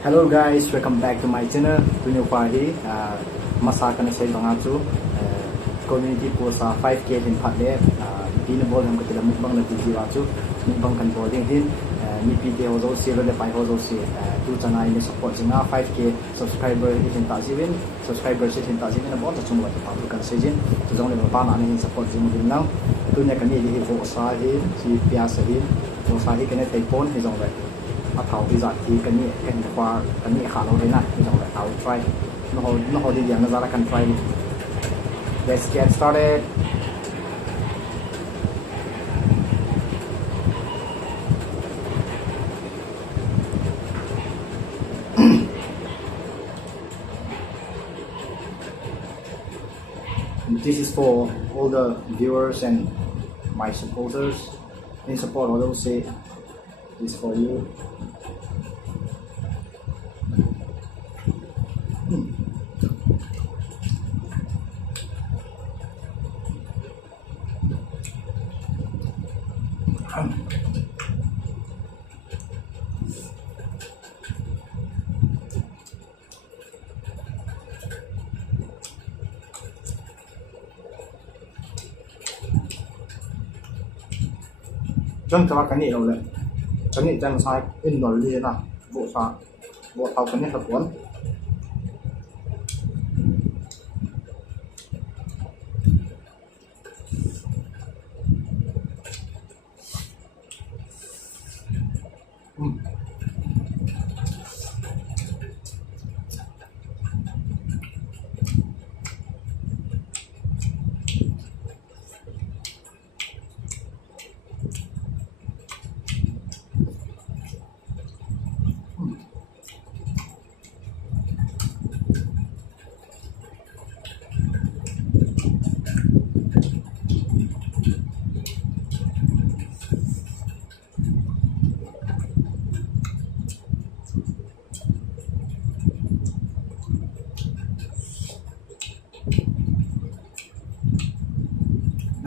Hello guys, welcome back to my channel. Tunyo Pahi, masa kana say bangachu community po sa 5K din phatle dinabol ham ko tila mukbang na video achu mukbang kan boarding din ni pite hozo zero le pai hozo si tu chana ini support jinga 5K subscriber din ta jiwin subscriber si din ta jiwin na bon ta chungwa ta pa kan sejin tu jong le pa na ni support jing din now tunya kan ni hi ho sa hi si pia sa hi ho sa hi kan te pon hi jong le a thau ti za ti kan ni kan kwa kan ni kha lo le na hi jong le thau try no ho di yang na za kan try. Let's get started. This is for all the viewers and my supporters. In support, although say this for you. Chân cho cái này đâu đấy, cái này chân sai in rồi liền à, bộ tàu cái này thật cuốn.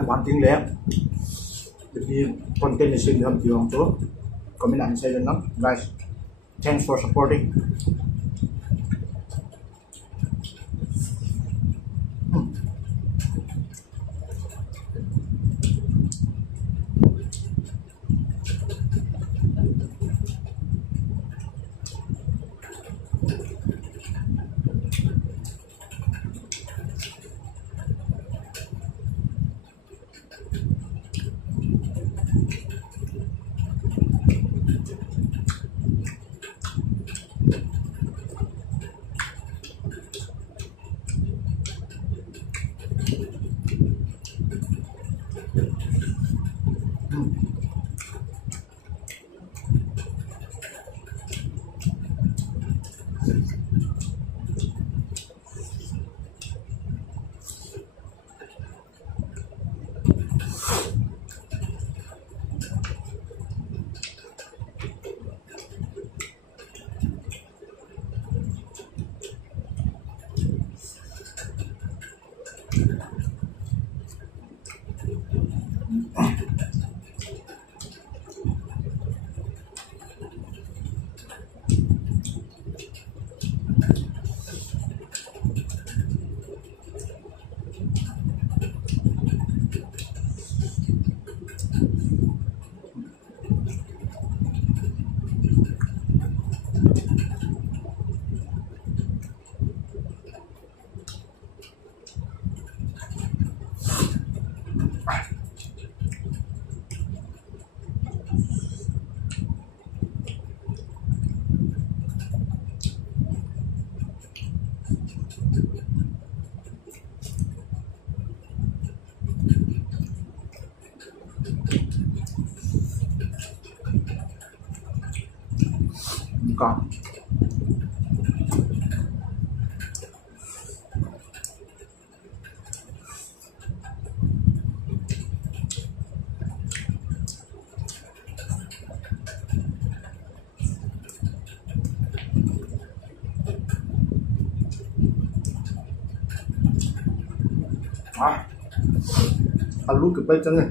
Bản tiếng lẽ vì content is in them tiếng số comment and say lắm guys, thanks for supporting. Còn alu ke bacon ni.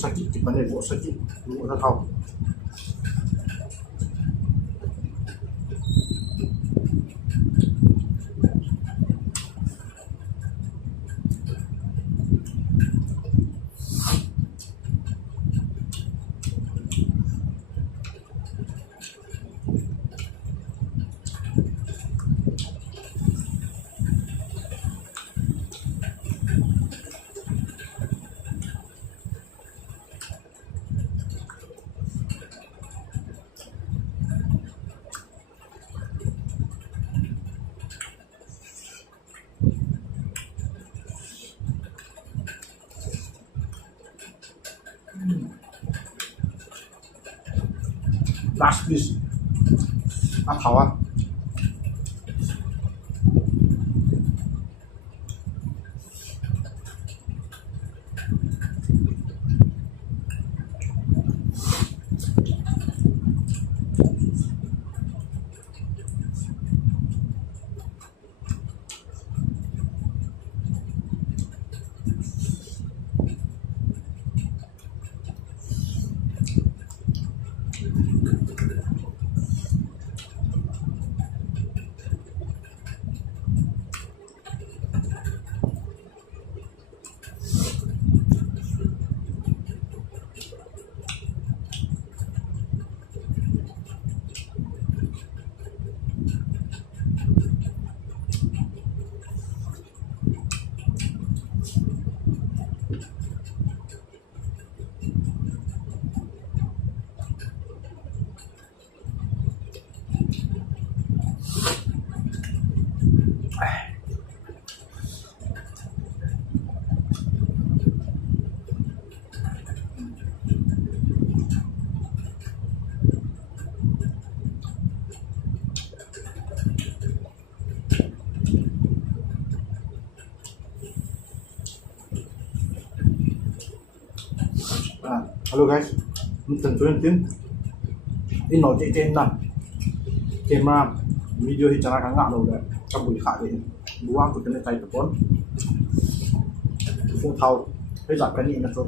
sakit di pandai buat sakit buat tak tahu last piece ăn thảo ăn hello guys tentuin ini noti trên nè trên mà video thì chẳng là ngạn đâu đấy trong buổi khải thì buang của cái này tập bốn phụ thầu bây giờ cái này là số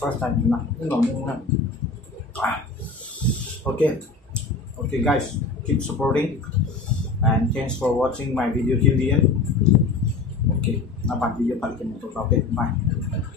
first time nè nhưng mà nhưng nè okay guys keep supporting and thanks for watching my video till the end okay apa video paling kita okay bye